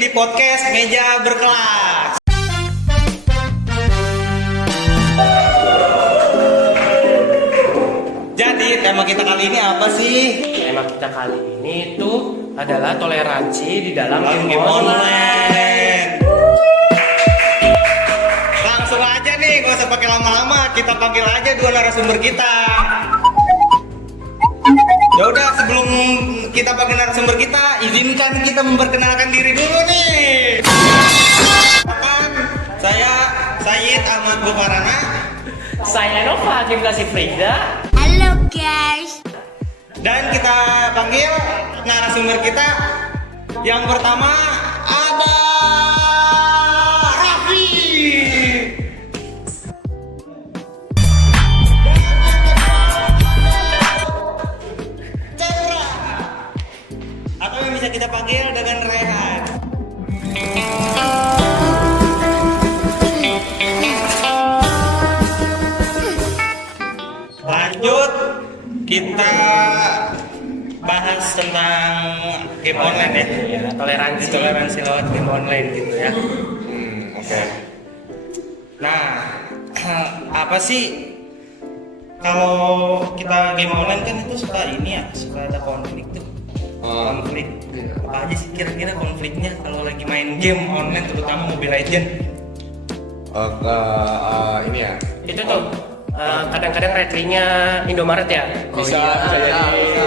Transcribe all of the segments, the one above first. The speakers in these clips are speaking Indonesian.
di podcast Meja Berkelas. Jadi tema kita kali ini apa sih? Tema kita kali ini tuh adalah toleransi di dalam game Game online. online. Langsung aja nih, gak usah pakai lama-lama. Kita panggil aja dua narasumber kita. Ya udah, sebelum kita panggil narasumber kita, izinkan kita memperkenalkan diri dulu nih. Saya Sayyid Ahmad Bukarana. Saya Nova Gimnasi Frida. Halo guys. Dan kita panggil narasumber kita. Yang pertama ada Raffi. Chandra. Atau yang bisa kita panggil dengan Rehan. Lanjut, kita bahas tentang game online ya. Ya, toleransi lewat game online gitu ya. Oke. Nah, apa sih kalau kita game online kan itu suka ini ya, suka ada konflik tuh. Konflik. Apa aja sih kira-kira konfliknya kalau lagi main game online, terutama Mobile Legend? Ini ya. Itu tuh kadang-kadang retrinya Indomaret ya. Bisa jadi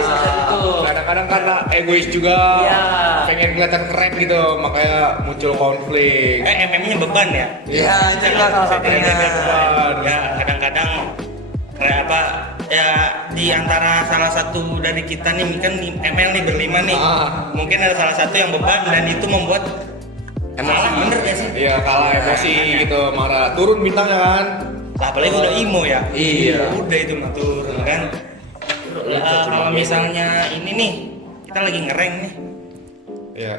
salah satu. Kadang-kadang karena egois juga, Iya. pengen kelihatan keren gitu, makanya muncul konflik. MM-nya beban ya? Iya, itu lah salah satunya. Ya, kadang-kadang kayak apa ya, di antara salah satu dari kita nih kan ML nih berlima nih, mungkin ada salah satu yang beban dan itu membuat emosi. Bener gak sih? Iya, kalah emosi gitu, marah, turun bintangnya kan. Lah, apalagi udah imo ya. Iya. Udah itu mah turun kan. Kalau misalnya ini nih, kita lagi ngerank nih, Iya.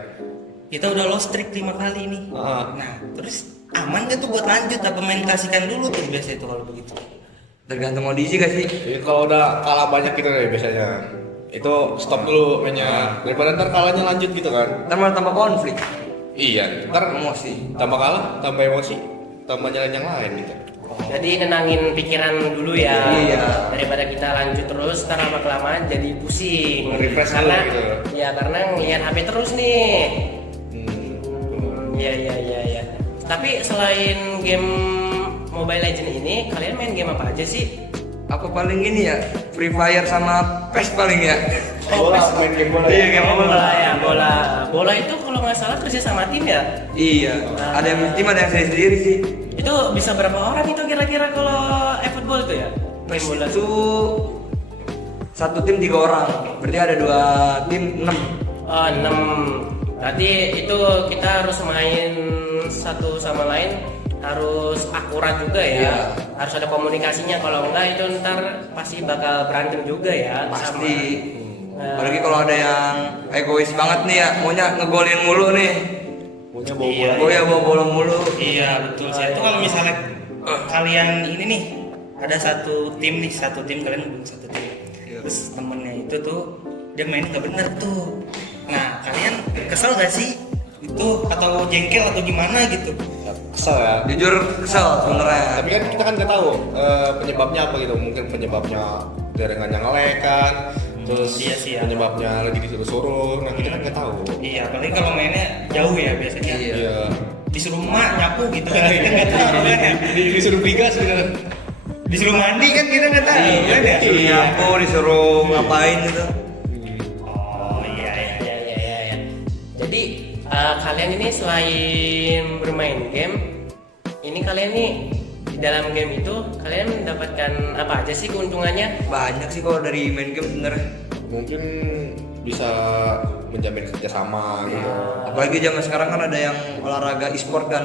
kita udah lost streak 5 kali nih. Ah. Nah, terus aman gak tuh buat lanjut apa main kasihkan dulu tuh biasa itu kalau begitu? Tergantung audisi gak sih? Jadi kalau udah kalah banyak gitu deh biasanya, itu stop dulu mainnya. Daripada ntar kalahnya lanjut gitu kan. Ntar malah tambah konflik, Iya, ntar emosi. tambah kalah, tambah emosi, tambah jalan yang lain gitu. Jadi nenangin pikiran dulu ya. Iya. Daripada kita lanjut terus, ntar lama-kelamaan jadi pusing. Nge-refresh Karena dulu gitu. ya karena ngeliat HP terus nih. Hmm. Iya. Tapi selain game Mobile Legend ini, kalian main game apa aja sih? Aku paling ini ya, Free Fire sama PES paling ya. Bola, main game bola. Iya, game bola. Ya, bola itu kalau nggak salah kerja sama tim ya. Iya, ada yang tim ada yang sendiri sih. Itu bisa berapa orang itu kira-kira kalau e-football itu ya? Main PES bola itu satu tim 3 orang, berarti ada 2 tim 6. Oh, 6. Berarti itu kita harus main satu sama lain, harus akurat juga ya. Iya. Harus ada komunikasinya, kalau enggak itu ntar pasti bakal berantem juga ya. Pasti. Nah. Apalagi kalau ada yang egois banget nih ya, maunya ngegolin mulu nih. Punya Iya. Boya bawa bola mulu. Iya betul. Saya itu kalau misalnya kalian ini nih ada satu tim kalian belum satu tim. Terus temennya itu tuh dia main nggak bener tuh. Nah kalian kesel gak sih itu atau jengkel atau gimana gitu? Kesel ya. Jujur kesel sebenarnya. Tapi kan kita kan nggak tahu penyebabnya apa gitu. Mungkin penyebabnya jaringannya nge-lag kan. Terus Iya sih, ya. penyebabnya lagi disuruh-suruh. Nah kita kan nggak tahu. Iya apalagi kalau mainnya jauh ya biasanya. Iya. Disuruh emak nyapu gitu kan kita nggak tahu kan ya. Disuruh bigas gitu. Disuruh mandi kan kita nggak tahu kan ya. Disuruh nyapu, disuruh ngapain gitu. Oh iya. Ya. Jadi kalian ini selain bermain game, ini kalian nih di dalam game itu kalian mendapatkan apa aja sih keuntungannya? Banyak sih kalau dari main game sebenarnya. Mungkin bisa menjamin kerjasama gitu. Apalagi zaman sekarang kan ada yang olahraga e-sport kan.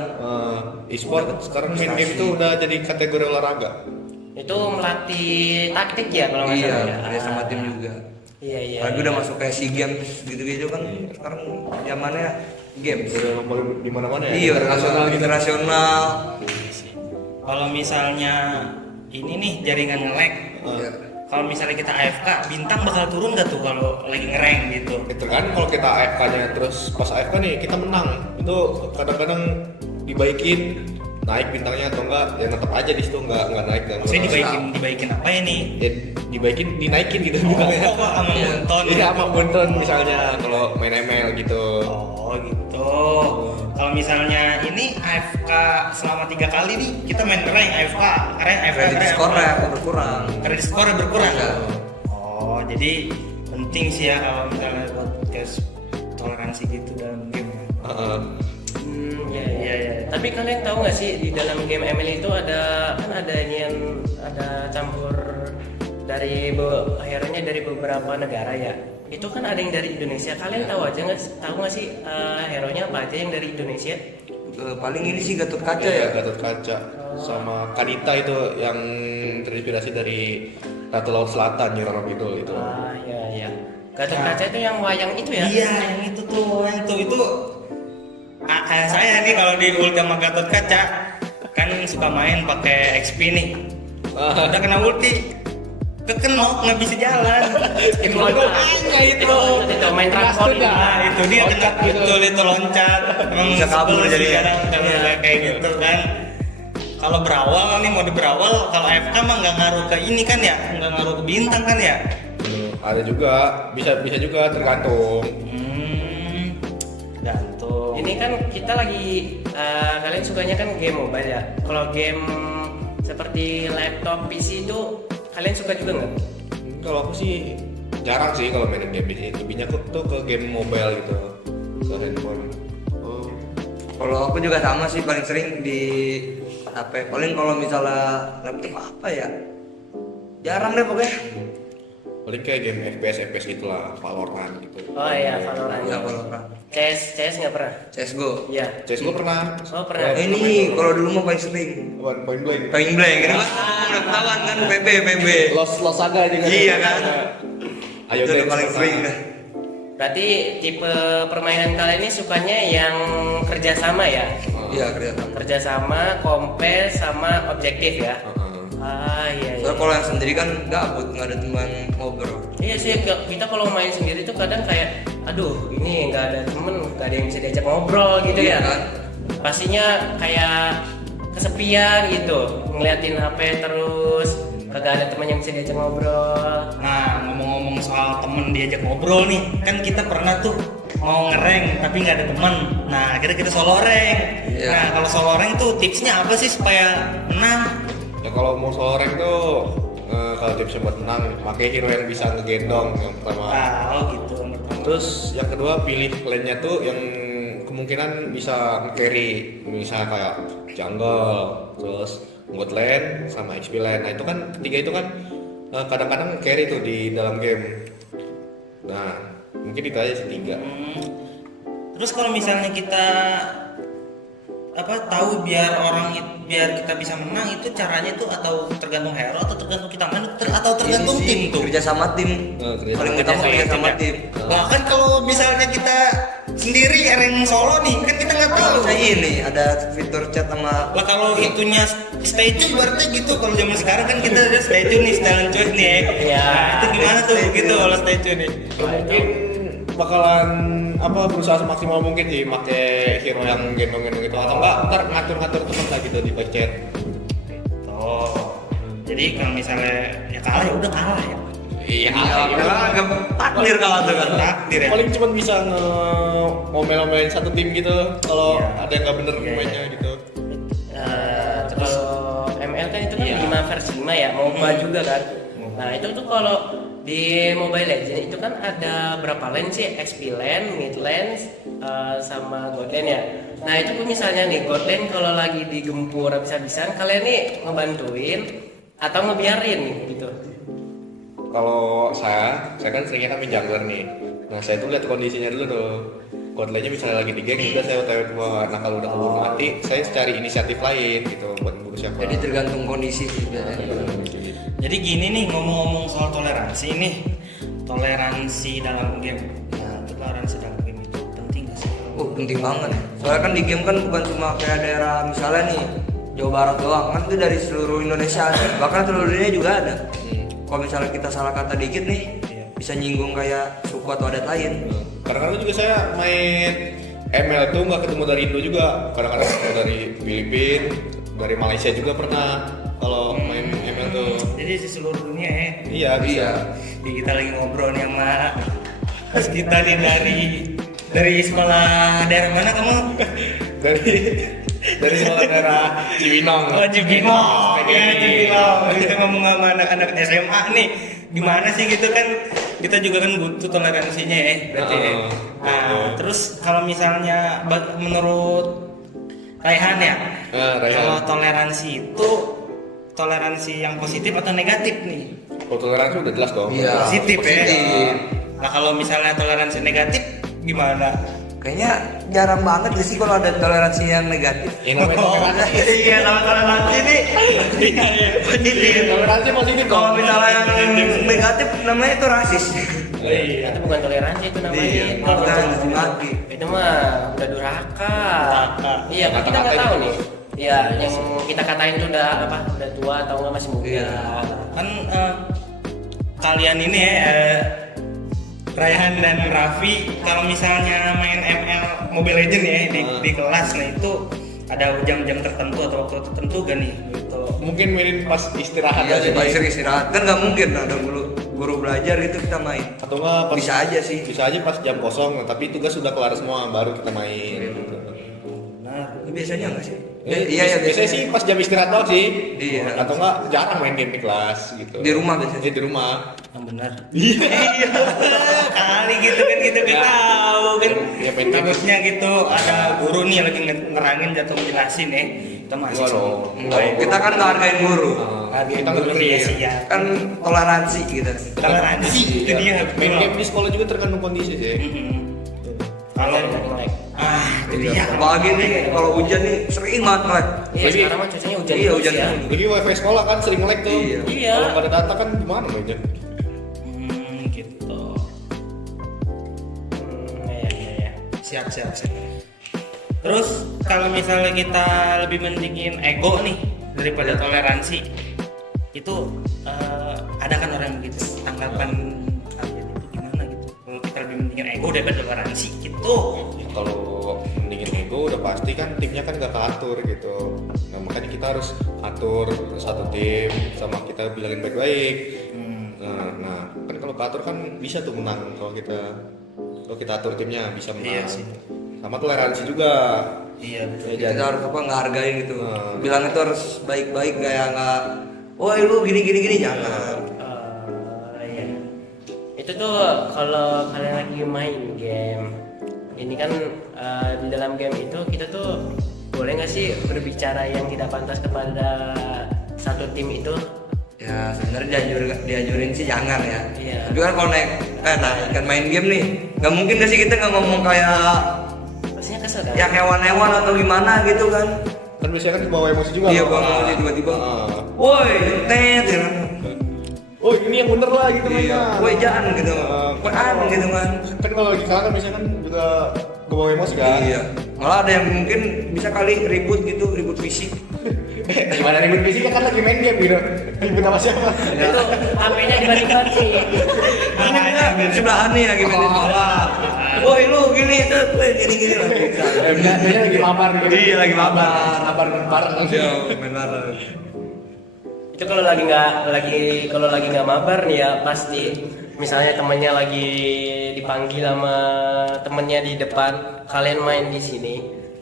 E-sport sekarang main game itu udah jadi kategori olahraga. Itu melatih taktik ya kalau nggak Iya, salah ya. kerja sama tim juga. Iya. Apalagi udah masuk kayak SEA Games gitu-gitu kan. Sekarang zamannya games. Udah nomor di mana-mana ya. Iya, internasional. Kalau misalnya ini nih jaringan nge-lag, Iya. kalau misalnya kita AFK, bintang bakal turun nggak tuh kalau lagi ngerank gitu? Itu kan kalau kita AFK-nya terus pas AFK nih kita menang, itu kadang-kadang dibaikin naik bintangnya atau enggak ya tetap aja di situ enggak naik enggak. Maksudnya dibaikin apa ya nih? Ya, dibaikin dinaikin gitu Oh, bintangnya. sama bunton. Iya sama bunton misalnya kalau main ML gitu. Oh gitu. Kalau misalnya ini AFK selama 3 kali nih, kita main rank AFK, Kredit skornya berkurang. Kredit skornya berkurang. Iya. Oh, jadi penting sih ya kalau misalnya buat guys toleransi gitu dalam game. Ya. Tapi kalian tahu nggak sih di dalam game ML itu ada campur dari akhirnya dari beberapa negara ya. Itu kan ada yang dari Indonesia. Kalian tahu nggak sih hero-nya apa aja yang dari Indonesia? Paling ini sih Gatot Kaca ya. Gatot Kaca sama Kadita itu yang terinspirasi dari Ratu Laut Selatan Nyiroro Kidul itu. Iya. Gatot Kaca itu yang wayang itu ya? Iya, yang itu tuh, itu. Saya nih kalau di ulti sama Gatot Kaca kan suka main pakai XP nih. Udah kena ulti, kekenok nggak bisa jalan. Itu main transport. Nah, itu dia Loncat gitu. itu loncat. Emang Bisa kabur sebel sih jadinya. kadang kalau kayak gitu kan. Kalau berawal nih mode berawal, kalau AFK mah nggak ngaruh ke ini kan ya, nggak ngaruh ke bintang kan ya. Ada juga bisa juga tergantung. Gantung. Ini kan kita lagi kalian sukanya kan game mobile ya. Kalau game seperti laptop, PC itu kalian suka juga nggak? Kalau aku sih jarang sih kalau mainin game ini. Lebihnya tuh ke game mobile gitu, ke handphone. Kalau aku juga sama sih, paling sering di HP. Paling kalau misalnya laptop apa ya? Jarang deh pokoknya. Paling kayak game FPS gitulah, Valorant gitu. Oh iya, Valorant. Ya Valorant. CS nggak pernah? CS:GO. Iya. CS gue pernah. Oh pernah. Ini kalau dulu mah paling sering. Point blank. Point blank, kan udah ketahuan kan PB. Los Saga juga. Iya kan. Ayo Itu udah dance paling pernah. sering dah. Berarti tipe permainan kalian ini sukanya yang kerjasama ya? Iya kelihatan. Kerjasama, compare, sama objektif ya? Iya. Soalnya kalau yang sendiri kan gabut, nggak ada teman ngobrol. Iya sih, kita kalau main sendiri tuh kadang kayak, aduh ini nggak ada temen, nggak ada yang bisa diajak ngobrol gitu ya. Iya kan? Pastinya kayak kesepian gitu, ngeliatin HP terus, kagak ada teman yang bisa diajak ngobrol. Nah, ngomong-ngomong soal temen diajak ngobrol nih, kan kita pernah tuh mau ngereng tapi nggak ada temen. Nah, akhirnya kita solo rank. Iya. Nah, kalau solo rank tuh tipsnya apa sih supaya menang? Ya kalau mau solo rank tuh kalau tipsnya buat menang, pakai hero yang bisa ngegendong yang pertama. Oh gitu. Terus yang kedua pilih lane-nya tuh yang kemungkinan bisa carry, misalnya kayak jungle, terus bot lane sama HP lane. Nah itu kan ketiga itu kan kadang-kadang carry tuh di dalam game. Nah mungkin itu aja sih 3. Terus kalau misalnya kita tahu biar kita bisa menang itu caranya tuh atau tergantung hero atau tergantung kita main atau tergantung Ini sih tim tuh. kerja sama tim. Paling utama kerja sama tim. Bahkan kalau misalnya kita sendiri rank solo nih kan kita nggak tahu. Saya ini ada fitur chat sama. Lah kalau itunya stay tune berarti gitu. Kalau zaman sekarang kan kita ada stay tune nih, style and choice nih. Iya. Nah, itu gimana tuh Stay begitu tune. kalau stay tune nih? Mungkin bakalan berusaha semaksimal mungkin sih pakai hero yang gendong-gendong itu atau enggak ntar ngatur-ngatur temen lah gitu di chat. Oh. Jadi kalau misalnya ya kalah ya udah kalah ya. Iya. Karena agak takdir kalah tuh kan. Takdir ya. Paling cuma bisa ngomel-ngomelin satu tim gitu kalau Iya. ada yang nggak bener Iya, mainnya iya. gitu. Kalau ML kan itu kan 5 versi 5 ya, MOBA juga kan. Nah itu tuh kalau di Mobile Legends itu kan ada berapa lane sih? XP lane, mid lane, sama god lane ya. Nah itu tuh misalnya nih god lane kalau lagi digempur habis-habisan, kalian nih ngebantuin atau ngebiarin gitu? Kalau saya kan seringnya kan main jungler nih. Nah saya tuh lihat kondisinya dulu tuh. God lane-nya misalnya lagi di geng, udah saya otw buat. Nah kalau udah keburu mati, saya cari inisiatif lain gitu buat buru siapa. Jadi tergantung kondisi sih biasanya. Jadi gini nih ngomong-ngomong soal toleransi nih, toleransi dalam game. Nah, toleransi dalam game itu penting gak sih? Oh penting banget. Soalnya kan di game kan bukan cuma kayak daerah misalnya nih Jawa Barat doang, kan itu dari seluruh Indonesia ada. Bahkan seluruh dunia juga ada. kalau misalnya kita salah kata dikit nih Iya. bisa nyinggung kayak suku atau adat lain. Kadang-kadang juga saya main ML tuh nggak ketemu dari Indo juga, kadang-kadang ketemu dari Filipina, dari Malaysia juga pernah kalau main ML tuh. Jadi di seluruh dunia ya. Iya bisa. Jadi kita lagi ngobrol nih sama Mas kita nih dari sekolah daerah mana kamu? dari sekolah daerah Cibinong. Oh Cibinong, ya Cibinong. Kita ngomong sama anak-anak SMA nih, gimana sih gitu kan? Kita juga kan butuh toleransinya ya, berarti ya. Nah, terus kalau misalnya menurut Raihan ya, Raihan. kalau toleransi itu toleransi yang positif atau negatif nih? Oh, toleransi udah jelas dong. Iya. Positif ya. Positif. Nah kalau misalnya toleransi negatif gimana? Kayaknya jarang banget gak sih kalau ada toleransi yang negatif. Ini namanya toleransi. Iya, nama toleransi nih. Iya, positif. Toleransi positif dong. Kalau misalnya yang negatif namanya itu rasis. Iya. Itu bukan toleransi, itu namanya kalau Toleransi mati. itu mah udah durhaka. Durhaka. Iya, kan kita nggak tahu nih. Iya, yang kita katain itu udah apa? Udah tua atau nggak masih muda. Iya. Kan kalian ini ya Raihan dan Raffi kalau misalnya main ML Mobile Legend ya di kelas, nah itu ada jam-jam tertentu atau waktu tertentu gak nih gitu? Mungkin mainin pas istirahat Iya aja sih, nih. Pak istirahat kan nggak mungkin ada guru belajar gitu kita main. Atau enggak pas, Bisa aja sih. bisa aja pas jam kosong, tapi tugas sudah kelar semua baru kita main. Nah, Ini biasanya nggak sih? Biasanya sih pas jam istirahat doang sih. Iya. Atau enggak jarang main game di kelas gitu. Di rumah biasanya. Di rumah. yang benar. Iya. Kali gitu kan kita Ya. tahu kan. Ya, main game. Takutnya gitu ada guru nih lagi ngerangin jatuh menjelasin ya. Kita masih Enggak dong. Kita kan nggak hargain guru. Kita ngeri ya. ya. Kan toleransi gitu. Toleransi itu dia. Main game di sekolah juga tergantung kondisi sih. Kalau Melek. itu dia. Apalagi nih kalau hujan nih sering banget melek. Iya, Jadi- sekarang mah cuacanya hujan Iya, terus hujan ya. terus. Jadi wifi sekolah kan sering lag tuh. Iya. Iya. Kalau nggak ada data kan gimana mainnya? Gitu. Iya. Siap. Terus kalau misalnya kita lebih mentingin ego nih daripada toleransi, itu ada kan orang yang begitu. Tanggapan kalian itu gimana gitu? Kalau kita lebih mentingin ego daripada toleransi gitu. Kalau mendingin ego udah pasti kan timnya kan nggak keatur gitu. Nah makanya kita harus atur satu tim sama kita bilangin baik-baik. Nah kan kalau keatur kan bisa tuh menang kalau kita atur timnya bisa menang. Iya sih. Sama toleransi juga. Iya betul. Ya, Kita harus apa nggak hargain gitu. Hmm. Bilang itu harus baik-baik kayak nggak. Woi lu gini jangan. Iya. Itu tuh kalau kalian lagi main game, ini kan di dalam game itu kita tuh boleh nggak sih berbicara yang tidak pantas kepada satu tim itu? Ya sebenarnya diajurin sih jangan ya. Iya. Tapi kan kalau kan main game nih, nggak mungkin gak sih kita nggak ngomong kayak Pastinya kesel kan? yang hewan-hewan atau gimana gitu kan? Kan biasanya kan bawa emosi juga. Iya loh. bawa emosi tiba-tiba. Ah. Woi net gitu kan. Oh ini yang bener lah gitu Iya. mainnya. Woi jangan gitu. Woi gitu kan. Kan kalau lagi kalah kan biasanya kan juga bawa emosi kan. Iya. Malah ada yang mungkin bisa kali ribut fisik. Gimana ribut fisik kan lagi main game gitu. Ribut sama siapa? Itu HP-nya dibalik-balik. Sebelahan nih lagi main bola. Woi lu gini tuh, gini lah. Biasanya lagi mabar gitu. Iya lagi mabar. Mabar bareng. Iya, main bareng. Itu kalau lagi nggak mabar nih ya pasti misalnya temennya lagi dipanggil sama temennya di depan, kalian main di sini.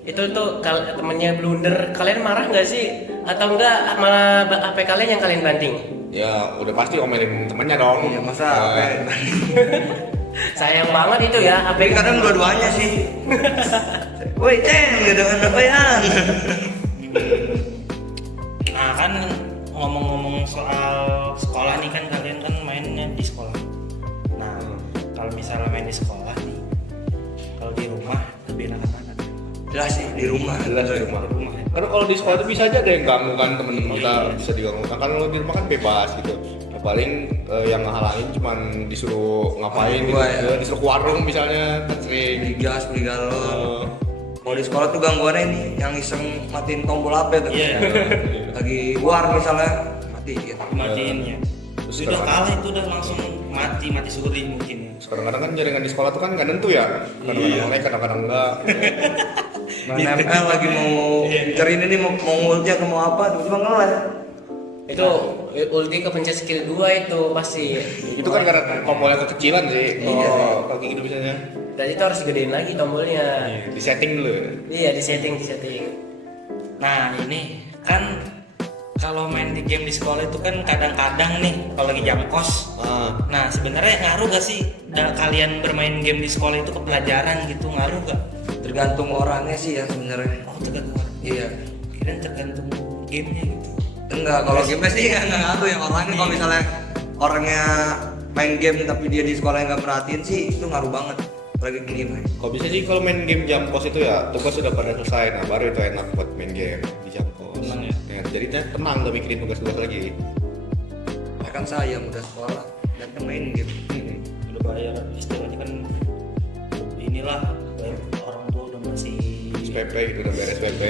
Itu tuh kalau temennya blunder, kalian marah nggak sih? Atau enggak malah HP kalian yang kalian banting? Ya udah pasti omelin temennya dong. Iya masa Sayang banget itu ya tapi HP. kadang dua-duanya sih. Woi gitu kan apa ya? Nah kan ngomong-ngomong soal sekolah nih kan kalian kan mainnya di sekolah. Nah kalau misalnya main di sekolah nih, kalau di rumah lebih enak mana? Jelas sih di rumah. Jelas di rumah. Di rumah ya. Karena kalau di sekolah itu bisa aja ada yang ganggu kan temen-temen kita bisa diganggu. Nah, kalau di rumah kan bebas gitu. Ya, paling yang ngehalangin cuman disuruh ngapain gitu. Gua ya. Disuruh ke warung misalnya kan sering. Beli gas, beli galon. Eh, Kalau di sekolah tuh gangguannya ini yang iseng matiin tombol HP tuh. Iya. Lagi war misalnya matiin. Matiin ya. Terus Udah kalah itu udah langsung mati suri mungkin ya. Kadang-kadang kan jaringan di sekolah tuh kan nggak nentu ya. Kadang-kadang naik, kadang-kadang enggak. Main ML lagi mau cari ini mau ulti atau mau apa, tiba-tiba nge-lag. Itu ulti kepencet skill 2 itu pasti. Itu kan karena tombolnya kekecilan sih. Oh, kayak gitu biasanya. Dan itu harus gedein lagi tombolnya. Di setting dulu. Iya, di setting. Nah ini kan kalau main di game di sekolah itu kan kadang-kadang nih kalau lagi jam kos. Nah sebenarnya ngaruh gak sih kalian bermain game di sekolah itu ke pelajaran gitu, ngaruh gak? Tergantung orangnya sih ya sebenarnya. Oh tergantung. Iya. Kirain tergantung gamenya gitu. Enggak, kalau game sih enggak ngaruh ya orangnya. Kalau misalnya orangnya main game tapi dia di sekolah nggak perhatiin sih itu ngaruh banget. Lagi gini mah. Kalau bisa sih kalau main game jam kos itu ya tugas sudah pada selesai, nah baru itu enak buat main game di jam kos. Tenang ya? Ya, jadi tenang gak mikirin tugas-tugas lagi. Ya kan saya udah sekolah dan main game. Udah bayar istilahnya kan inilah bayar orang tua udah masih. SPP gitu udah beres SPP.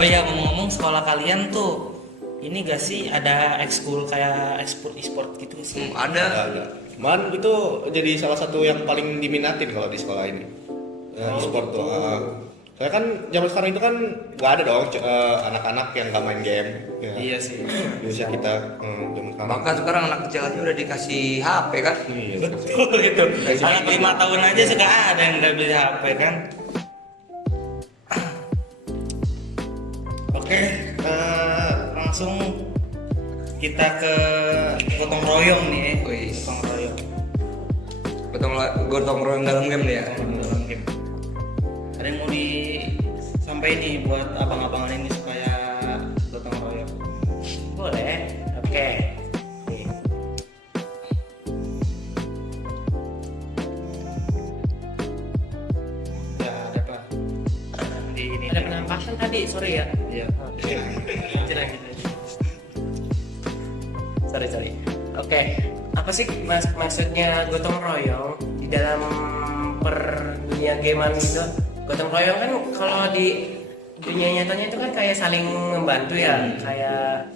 Oh iya ngomong-ngomong sekolah kalian tuh ini gak sih ada ekskul kayak e-sport gitu sih? Ada. Man itu jadi salah satu yang paling diminatin kalau di sekolah ini. E-sport tuh. Soalnya kan zaman sekarang itu kan nggak ada dong anak-anak yang nggak main game. Ya. Iya sih. Di usia kita zaman sekarang. Bahkan sekarang anak kecil aja udah dikasih HP kan. Iya. Betul itu. Anak 5 tahun aja suka ada yang udah beli HP kan. Oke, langsung kita ke gotong royong nih. Wih. Gotong royong. Gotong royong dalam game nih ya. Dalam game. Ada yang mau disampaikan nih buat abang-abangan ini supaya gotong royong? Boleh. Oke. Nih. Ya ada apa? Di ini. Ada penampakan tadi, sorry ya. Iya. Sorry. Oke. Apa sih maksudnya gotong royong di dalam dunia gamean gitu? Gotong royong kan kalau di dunia nyatanya itu kan kayak saling membantu ya, kayak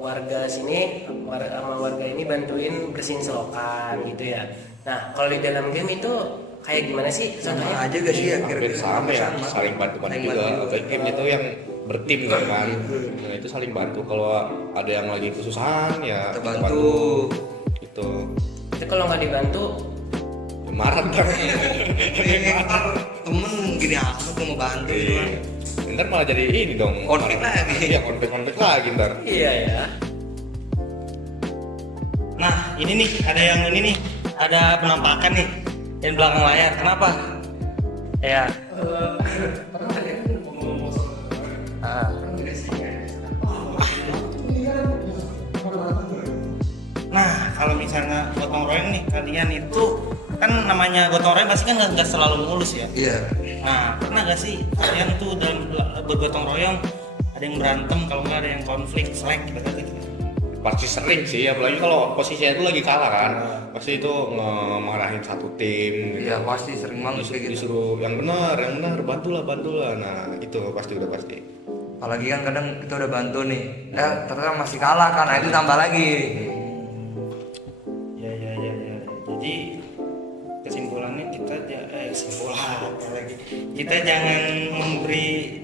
warga sini sama warga ini bantuin bersihin selokan gitu ya. Nah kalau di dalam game itu kayak gimana sih? Sama Contohnya? aja gak sih ya Hampir sama ya, saling bantu-bantu Saling juga. bantu. Kayak game itu yang bertim gitu kan. Nah itu saling bantu. Kalau ada yang lagi kesusahan ya Kita kita bantu. Itu Itu kalau nggak dibantu marah ntar. Temen gini amat mau bantu gitu kan. Ntar malah jadi ini dong. Konflik lagi. Iya konflik lagi ntar. iya ya. Nah ini nih ada yang ini nih, ada penampakan nih yang belakang layar. Kenapa? Ya. Nah kalau misalnya gotong royong nih kalian itu kan namanya gotong royong pasti kan nggak selalu mulus ya. Iya. Nah pernah gak sih kalian tuh dalam bergotong royong ada yang berantem, kalau nggak ada yang konflik, selek gitu. Pasti sering sih, apalagi kalau posisinya itu lagi kalah kan. Pasti itu ngemarahin satu tim gitu. Iya pasti sering banget kayak gitu. Disuruh yang benar, bantulah. Nah itu pasti udah pasti. Apalagi kan kadang kita udah bantu nih, ternyata masih kalah kan, nah itu tambah lagi. Ya. Jadi kesimpulannya kita jangan memberi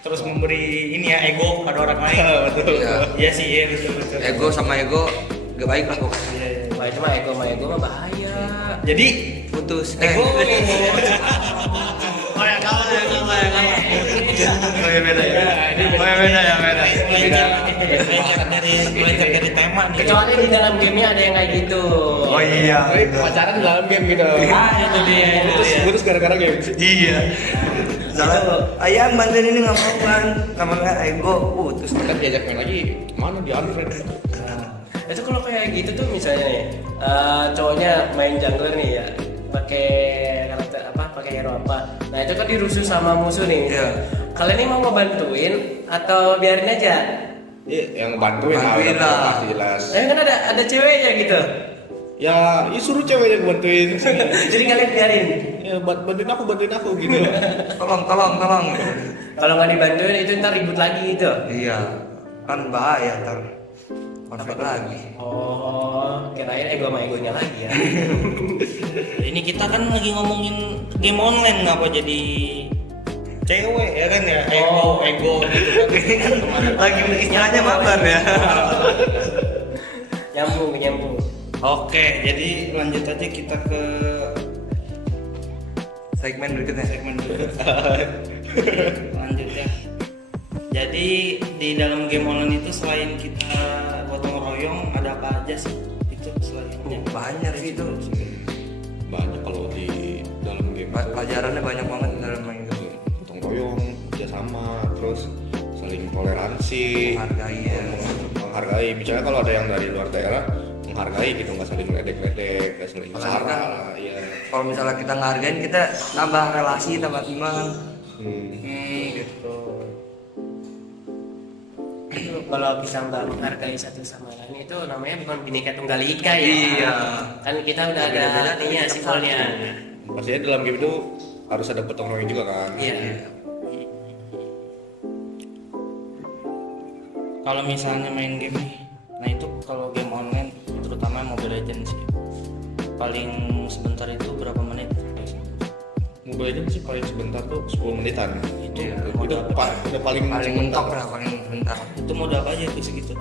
terus memberi ini ya ego pada orang lain. Betul. Iya. Iya sih, betul. Ego sama ego gak baik lah pokoknya. Iya. Wah itu mah ego mah bahaya. Jadi Putus. ego. Belajar dari tema nih. Kecuali di dalam gamenya ada yang kayak gitu. Oh iya. Pacaran di dalam game gitu. Itu dia. Putus gara-gara game. Iya. Salah. Ayam bantuin ini nggak mau kan, namanya ego putus. Kan diajak main lagi, mana di unfriend. Itu kalau kayak gitu tuh misalnya nih, cowoknya main jungler nih ya, pakai karakter apa, pakai hero apa. Nah itu kan dirusuh sama musuh nih. Iya. Kalian ini mau ngebantuin atau biarin aja? Iya, yang bantuin Bantuin lah. pasti jelas. Kan ada ceweknya gitu. Ya suruh ceweknya bantuin. Jadi kalian biarin. Ya bantuin aku gitu. Tolong. Kalau nggak dibantuin itu ntar ribut lagi gitu. Iya. Kan bahaya ntar. konflik lagi. Oh, kirain ego sama egonya lagi ya. Ini kita kan lagi ngomongin game online, ngapa jadi cewek ya kan ya? Ego gitu kan. Lagi istilahnya mabar ya. Nyambung. Oke, jadi lanjut aja kita ke Segmen berikutnya. segmen berikutnya. Lanjut ya. Jadi di dalam game online itu selain kita gotong royong, ada apa aja sih? Itu selainnya. Banyak sih itu. Banyak kalau di dalam game. Pelajarannya banyak banget dalam main game. Gotong royong, kerjasama, terus saling toleransi, Menghargai ya. menghargai. Misalnya kalau ada yang dari luar daerah, menghargai gitu, nggak saling ledek-ledek, nggak saling Apalagi sarah kan- lah, iya. Kalau misalnya kita ngehargain, kita tambah relasi, tambah iman. Gitu. Itu kalau bisa nggak menghargai satu sama lain itu namanya bukan Bhinneka Tunggal Ika ya. Iya. Kan kita udah ada Beda-beda nih, ininya tetap simbolnya. Pastinya dalam game itu harus ada gotong royong juga kan. Iya. Kalau misalnya main game nih, nah itu kalau game online, terutama Mobile Legends sih, paling sebentar itu berapa menit? Mobile Legends sih paling sebentar tuh 10 menitan. Itu Iya, mode Itu apa? udah paling Paling mentok lah, paling bentar. Itu mode apa aja tuh segitu?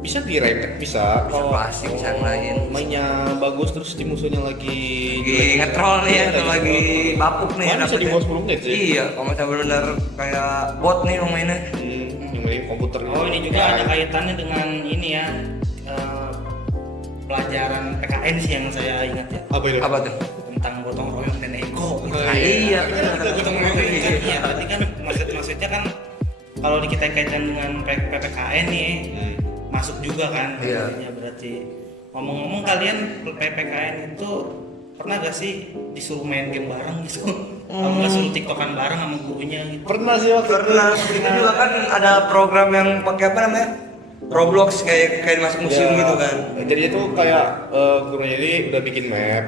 Bisa di ranked, bisa. Bisa klasik, bisa yang lain. Mainnya bagus terus di musuhnya lagi Lagi nge-troll nih ya, atau lagi bapuk nih ya Mana bisa di dapetnya. bawah 10 menit sih. Iya, kalau misalnya benar kayak bot nih yang mainnya. Yang main komputer. Oh ini juga ada kaitannya dengan ini ya, pelajaran PKN sih yang saya ingat ya, Apa itu? Apa tuh? tentang gotong royong dan ego. Nah, iya, Kita gotong royong kan, iya berarti kan maksudnya kan kalau kita kaitkan dengan PPKN nih, masuk juga kan? Iya. Ya berarti ngomong-ngomong kalian PPKN itu pernah gak sih disuruh main game bareng gitu? Kalau nggak suruh tiktokan bareng sama gurunya gitu? Pernah sih waktu Karena itu juga kan ada program yang pakai apa namanya? Roblox kayak masuk museum Ya, gitu kan. Jadi itu kayak gurunya ini udah bikin map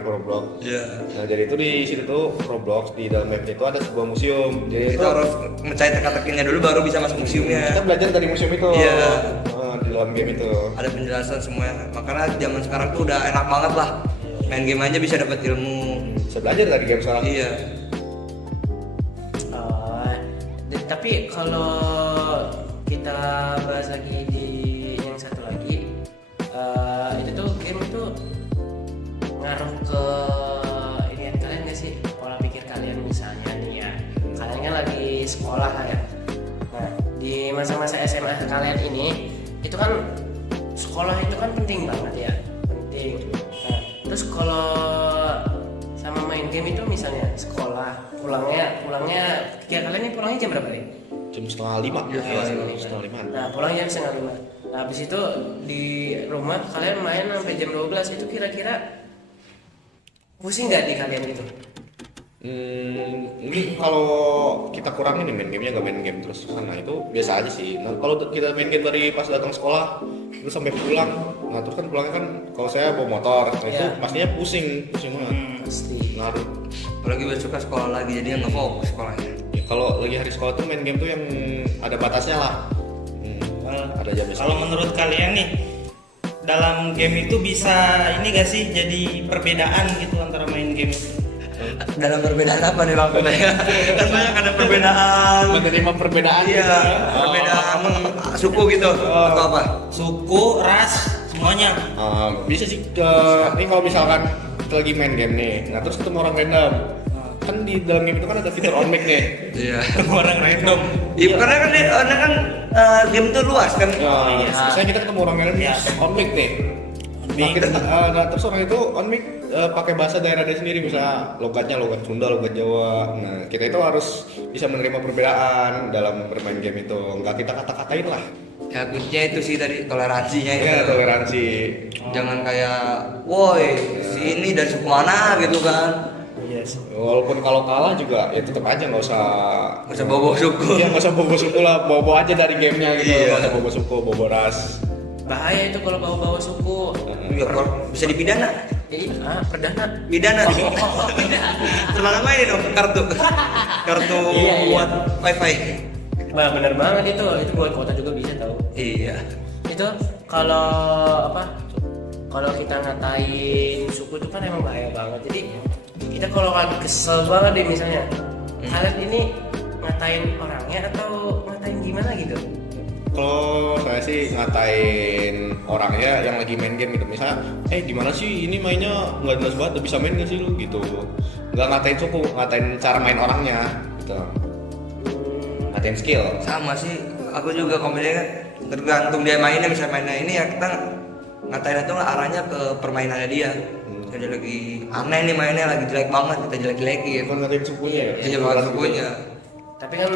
Roblox. Iya. Nah jadi itu di situ tuh Roblox di dalam map itu ada sebuah museum. Jadi Kita harus mencari teka-tekinya dulu baru bisa masuk museumnya. kita belajar dari museum itu. Iya. Di dalam game itu. Ada penjelasan semuanya. Makanya zaman sekarang tuh udah enak banget lah. Main game aja bisa dapat ilmu. Bisa belajar dari game sekarang. Iya. Tapi kalau kita bahas lagi di yang satu lagi, itu tuh game itu ngaruh ke ini kalian nggak sih, pola pikir kalian misalnya nih ya, kalian kan lagi sekolah lah ya. Nah di masa-masa SMA kalian ini itu kan sekolah itu kan penting banget ya, penting. Nah, terus kalau sama main game itu misalnya sekolah pulangnya kayak kalian ini pulangnya jam berapa nih? Jam 4:30. Jam Iya, 4:30. 4:30. Nah pulangnya jam 4:30. Nah habis itu di rumah kalian main sampai jam 12 itu kira-kira pusing nggak di kalian gitu? Ini kalau kita kurangin nih main gamenya, nggak main game terus sana itu biasa aja sih. Nah kalau kita main game dari pas datang sekolah terus sampai pulang, nah terus kan pulangnya kan kalau saya bawa motor, nah itu Iya. pastinya pusing banget. Pasti. Ngaruh. Apalagi besok kan sekolah lagi jadi nggak fokus sekolahnya. Ya, kalau lagi hari sekolah tuh main game tuh yang ada batasnya lah. Ada jam Kalau menurut kalian nih, dalam game itu bisa ini gak sih jadi perbedaan gitu antara main game itu? Dalam perbedaan apa nih maksudnya? Kan banyak ada perbedaan. menerima perbedaan. Iya, perbedaan suku gitu atau apa? Suku, ras, semuanya. Bisa sih. Ini kalau misalkan kita lagi main game nih, nah terus ketemu orang random. Kan di dalam game itu kan ada fitur on mic nih. Iya. Orang random. Iya, karena kan game itu luas kan. iya. Misalnya kita ketemu orang random Iya. on mic nih. Nah, kita nah, terus orang itu on mic pakai bahasa daerah dia sendiri, misalnya logatnya logat Sunda, logat Jawa. Nah, kita itu harus bisa menerima perbedaan dalam bermain game itu. Enggak kita kata-katain lah. Ya kuncinya itu sih tadi toleransinya itu. Ya, toleransi. Jangan kayak, woi si ini dari suku mana gitu kan. Yes. Walaupun kalau kalah juga ya tetap aja nggak usah Bobo suku. Iya, nggak usah bobo suku lah, bobo aja dari gamenya gitu. Iya. Nggak usah bobo suku, bobo ras. Bahaya itu kalau bawa-bawa suku. Iya, bisa dipidana. Jadi perdana. Pidana. Terlalu lama ini dong kartu Iya, iya. buat wifi. Wah bener banget itu buat kota juga bisa tahu. Iya. Itu itu kalau apa? Kalau kita ngatain suku itu kan emang bahaya banget. Jadi kita kalau lagi kesel banget deh misalnya, kalian ini ngatain orangnya atau ngatain gimana gitu? Kalau saya sih ngatain orangnya yang lagi main game gitu, misalnya gimana sih ini mainnya nggak jelas banget, bisa main nggak sih lu gitu. Nggak ngatain suku, ngatain cara main orangnya gitu. Ngatain skill. Sama sih, aku juga komennya kan tergantung dia mainnya. Misalnya mainnya ini ya kita ngatain itu arahnya ke permainannya dia. Jadi lagi aneh nih mainnya, lagi jelek banget, kita jelek-jelekin. Bukan ngatain sukunya. Iya, bukan sukunya. Tapi kan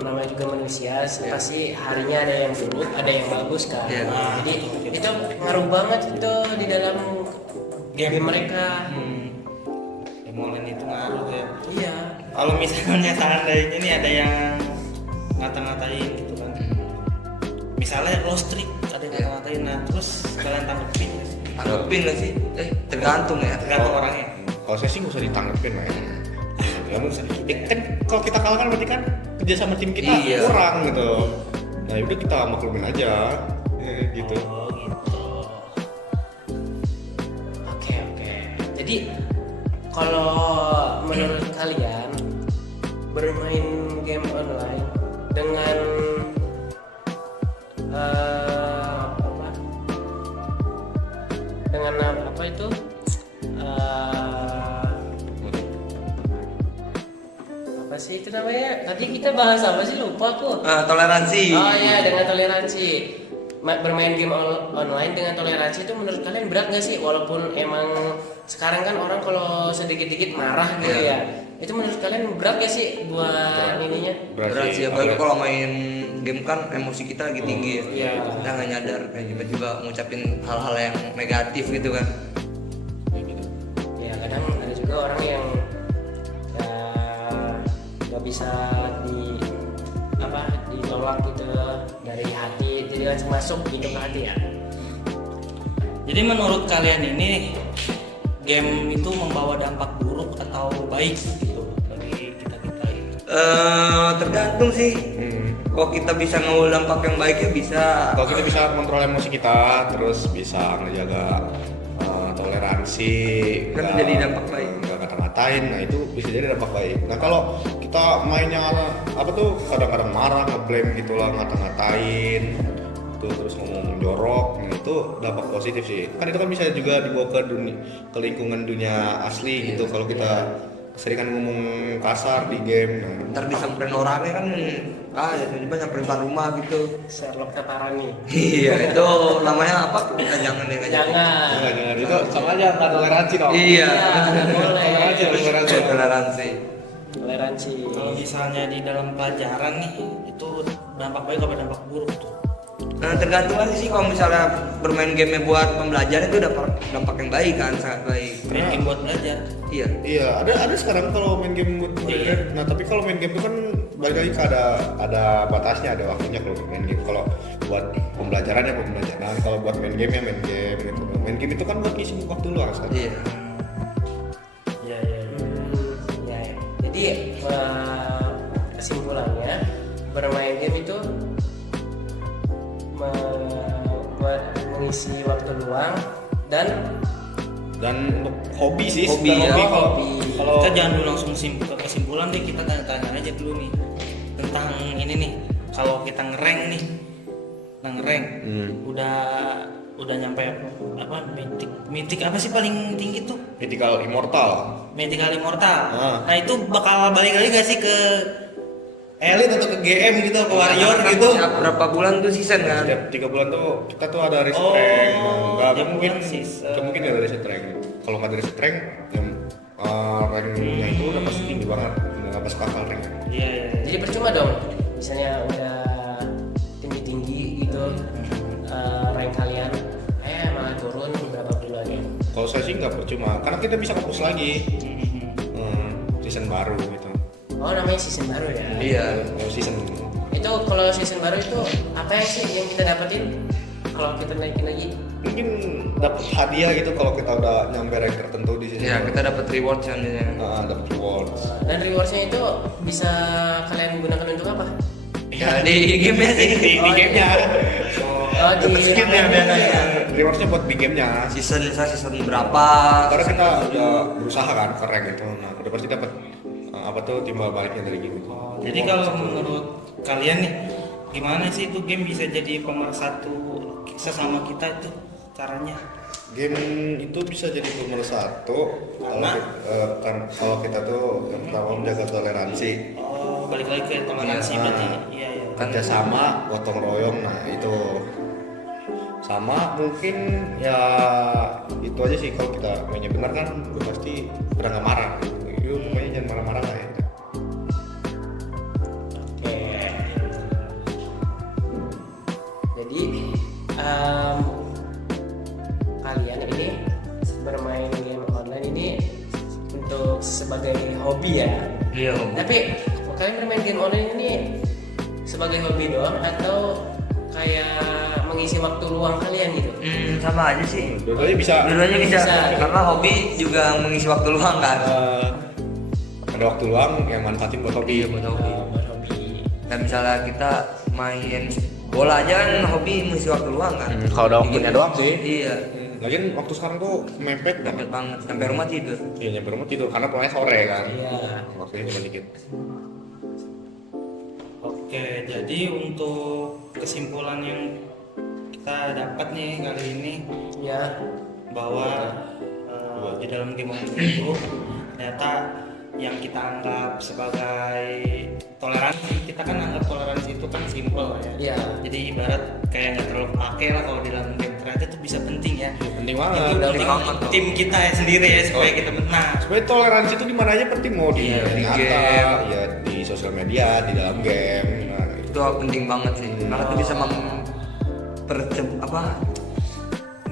namanya juga manusia, pasti harinya ada yang buruk, ada yang bagus kan. Iya. Nah, jadi itu ngaruh banget itu di dalam game mereka. Game online itu ngaruh ya. Iya. Kalau misalnya seandainya nih ada yang ngata-ngatain gitu kan, misalnya lost streak ada yang ngata-ngatain, nah terus kalian tanggepin nggak sih? Tanggepin nggak sih? Tergantung ya. Tergantung orangnya. Kalau saya sih nggak usah ditanggepin main. Ya kan kalau kita kalah kan berarti kan kerja sama tim kita Iya. kurang gitu. Nah udah kita maklumin aja gitu. Oh gitu. Oke. Jadi kalau menurut kalian bermain game online dengan apa? Dengan apa itu? Apa sih itu namanya? Tadi kita bahas apa sih, lupa aku. Toleransi. Oh iya, dengan toleransi. Bermain game online dengan toleransi itu menurut kalian berat nggak sih? Walaupun emang sekarang kan orang kalau sedikit-dikit marah gitu ya. Itu menurut kalian berat gak sih buat ininya? Berat sih, apalagi kalau main game kan emosi kita lagi tinggi ya. Iya. Kita nggak nyadar, kayak tiba-tiba ngucapin hal-hal yang negatif gitu kan. Ya kadang ada juga orang yang nggak bisa ditolak gitu dari hati, jadi langsung masuk gitu ke hati ya. Jadi menurut kalian ini game itu membawa dampak buruk atau baik gitu bagi kita ini? Tergantung sih. Kalau kita bisa ngawal dampak yang baiknya bisa. Kalau kita bisa kontrol emosi kita, terus bisa ngejaga toleransi, Kan nggak- jadi dampak baik. nggak ngata-ngatain, nah itu bisa jadi dampak baik. Nah kalau kita mainnya apa tuh kadang-kadang marah, ngeblame gitulah, ngata-ngatain, tuh terus ngomong jorok, nah itu dampak positif sih. Kan itu kan bisa juga dibawa ke lingkungan dunia asli gitu. Kalau kita seringan ngomong kasar di game, nah, Ntar disamperin orangnya kan, tiba-tiba nyamperin depan rumah gitu. Sherlock Tatarani. Iya, itu namanya apa? Jangan deh, Jangan. jangan itu sama aja nggak toleransi dong. Iya. Nggak boleh. Toleransi. Toleransi. Toleransi. Kalau misalnya di dalam pelajaran nih itu dampak baik apa dampak buruk tuh? Nah, tergantung aja sih, kalau misalnya bermain game buat pembelajaran itu dampak yang baik kan, sangat baik. Main game buat belajar. Iya. Iya, ada sekarang kalau main game buat belajar. Nah, tapi kalau main game itu kan balik lagi ke ada batasnya, ada waktunya kalau main game. Kalau buat pembelajaran ya pembelajaran. Nah, kalau buat main game ya main game gitu. Main game itu kan buat isi waktu luang kan. Iya. Iya. Ya. Jadi kesimpulannya bermain game itu buat mengisi waktu luang dan Dan untuk hobi sih, Hobi, sekedar ya. Kalau Kita jangan dulu langsung ke kesimpulan deh, kita tanya-tanya aja dulu nih tentang ini nih. Kalau kita ngerank nih, ngerank udah nyampe apa mitik apa sih paling tinggi tuh? Mythical Immortal. Mythical Immortal. Ah. Nah itu bakal balik lagi gak sih ke Elite atau ke GM gitu, ke Warrior gitu? Tiap berapa bulan tuh season kan? Setiap 3 bulan tuh kita tuh ada reset Oh, rank. Nggak tiap mungkin bulan season. nggak mungkin ada reset rank. Kalau nggak ada reset rank, yang ranknya itu udah pasti tinggi banget, nggak pas kakal rank. Iya. jadi percuma dong misalnya udah tinggi gitu rank kalian malah turun beberapa bulan ya. Kalau saya sih nggak percuma, karena kita bisa fokus lagi season baru gitu. Oh namanya season baru ya. Iya. Kalau season Itu kalau season baru itu apa ya sih yang kita dapetin kalau kita naikin lagi? mungkin dapat hadiah gitu kalau kita udah nyampe rank tertentu di season. Iya, kita dapat reward seandainya. Dapat rewards. Dan rewardsnya itu bisa kalian gunakan untuk apa? Ya di game-nya sih. Di gamenya. dapat skin ya biasanya. Rewardsnya buat di gamenya. season berapa? Karena kita udah berusaha kan keren gitu. Nah udah pasti dapat apa tuh timbal baliknya dari game itu. Jadi kalau menurut kalian nih, gimana sih itu game bisa jadi pemersatu sesama kita itu caranya? Game itu bisa jadi pemersatu kalau kita tuh yang pertama menjaga toleransi, Oh, balik lagi ke toleransi berarti. Iya, iya. kerjasama, gotong royong. Nah itu sama mungkin ya itu aja sih. Kalau kita mainnya benar kan udah pasti udah nggak marah. Yuk pokoknya jangan marah-marah lah ya. Oke. Jadi kalian ini bermain game online ini untuk sebagai hobi ya. Iya. Tapi kalian bermain game online ini sebagai hobi doang atau kayak mengisi waktu luang kalian gitu? Sama aja sih. Dua-duanya bisa. Dua-duanya bisa. Bisa. Karena hobi juga mengisi waktu luang kan. Ada waktu luang yang manfaatin buat hobi. Buat hobi. Buat hobi. Dan misalnya kita main bola aja kan hobi mengisi waktu luang kan. Kalau ada waktunya Gitu. doang sih. Iya. Lagian waktu sekarang tuh mepet Dapet banget sampai rumah tidur. Iya nyampe rumah tidur karena pulangnya sore kan. Iya. Waktunya cuma dikit. Oke, jadi untuk kesimpulan yang kita dapat nih kali ini Ya. bahwa di dalam game online itu ternyata yang kita anggap sebagai toleransi, kita kan anggap toleransi itu kan simple ya. Iya. Jadi ibarat kayak nggak terlalu pakai lah kalau di dalam game, ternyata itu bisa penting ya. Penting Itu banget. penting dalam banget, tim kita ya sendiri ya supaya kita menang. Sebenarnya toleransi itu di mana aja penting, mau di Iya, di nyata, game. ya di sosial media, di dalam game. Nah, Itu penting banget sih. Karena itu bisa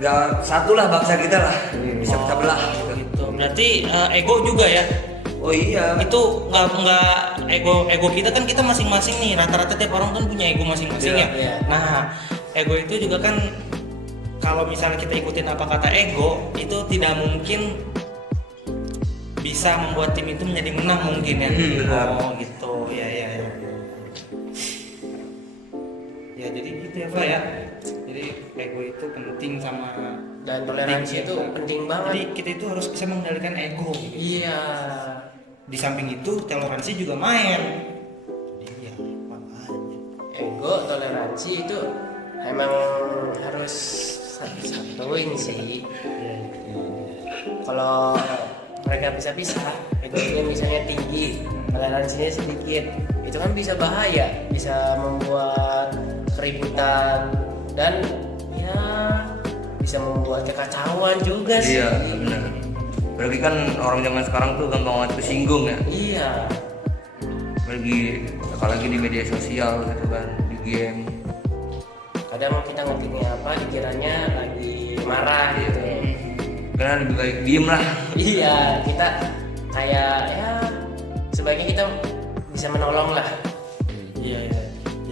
nggak satu lah bangsa kita lah. Bisa pecah belah. Gitu. Gitu. Berarti ego juga ya. Oh iya. Itu nggak ego kita kan kita masing-masing nih, rata-rata tiap orang kan punya ego masing-masing Iya, ya. iya. Nah, ego itu juga kan kalau misalnya kita ikutin apa kata ego itu tidak mungkin bisa membuat tim itu menjadi menang mungkin ya. Benar. Oh gitu ya. Ya jadi gitu ya Pak ya. Jadi ego itu penting sama Dan toleransi itu penting banget. Jadi kita itu harus bisa mengendalikan ego. Iya. Di samping itu toleransi juga main. Iya, makanya. Ego, toleransi itu emang harus satu-satuin sih. Kalau mereka bisa pisah, egonya misalnya tinggi, toleransinya sedikit, itu kan bisa bahaya, bisa membuat keributan dan ya bisa membuat kekacauan juga sih. Iya, benar. Berarti kan orang zaman sekarang tuh gampang banget tersinggung ya. Iya. Apalagi di media sosial gitu kan, di game. Kadang kita ngetiknya apa dikiranya lagi marah gitu. Karena lebih baik diem lah. Iya, kita kayak ya sebaiknya kita bisa menolong lah. Iya.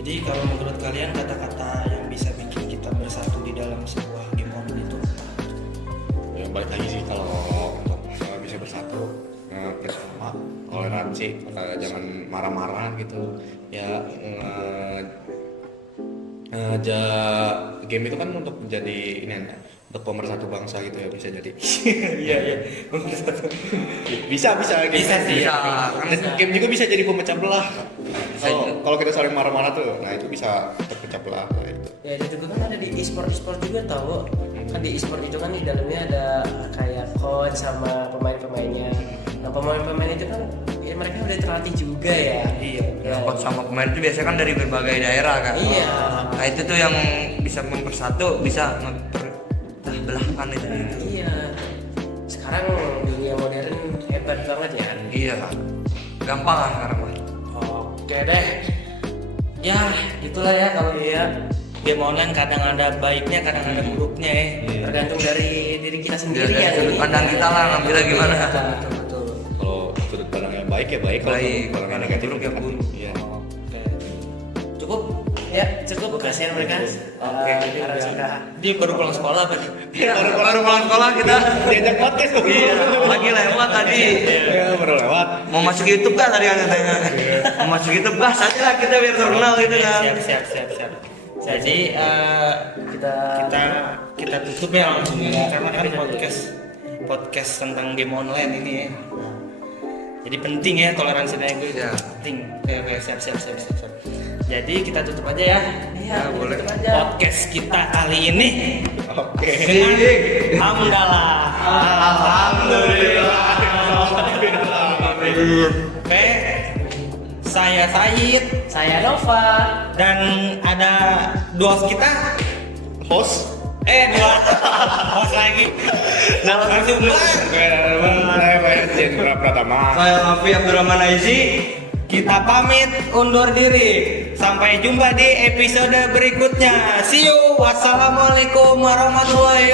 Jadi kalau menurut kalian kata-kata yang bisa bikin kita bersatu di dalam sebuah game online itu ya balik lagi sih kalau untuk bisa bersatu, bersama, toleransi, jangan marah-marah gitu. Ya game itu kan untuk menjadi ini ya, untuk pemersatu bangsa gitu ya, bisa jadi. Iya. bisa gitu. Bisa sih. Bisa. Dan game juga bisa jadi pemecah belah. Bisa juga. Kalau kita saling marah-marah tuh, nah itu bisa terpecah belah lah itu. Ya itu juga kan ada di e-sport juga tahu. Kan di e-sport itu kan di dalamnya ada kayak coach sama pemain-pemainnya. Nah pemain-pemain itu kan ya mereka udah terlatih juga ya. Iya. Ya, Coach sama pemain itu biasanya kan dari berbagai daerah kan. Iya. Nah itu tuh yang bisa mempersatu, bisa belahkan itu. Iya. Sekarang dunia modern hebat banget ya. Iya. Gampang lah sekarang mah. Oke deh. Ya, itulah ya kalau game online kadang ada baiknya, kadang ada buruknya ya. Tergantung dari diri kita sendiri Dari ya. sudut pandang kita lah ngambilnya gimana. Betul. Kalau sudut pandang yang baik ya baik, Baik. kalau yang negatif Buruk ya buruk. Iya. Oke. Cukup. Ya cukup kasihan mereka. Oke, Karena sudah dia baru pulang sekolah apa nih? Iya, baru pulang sekolah kita. Diajak podcast tuh. Iya, lagi lewat tadi. Ya, baru lewat. Mau masuk YouTube kan tadi kan katanya. Mau masuk YouTube gas aja lah kita biar terkenal gitu kan. Siap. Jadi kita kita tutup ya langsung ya, karena kan Episode podcast tentang game online ini ya. Jadi penting ya toleransi nego itu Ya. penting. Oke, siap. Jadi kita tutup aja ya. Iya, boleh. tutup aja. Podcast kita kali ini Oke. dengan hamdalah. Alhamdulillah. Oke. Saya Said Saya Nova. dan ada dua host kita. Host. Dua host lagi. Langsung Saya Jendra Pratama. Saya Nafi Abdurrahman Aizi. kita pamit undur diri. Sampai jumpa di episode berikutnya. See you. Wassalamualaikum warahmatullahi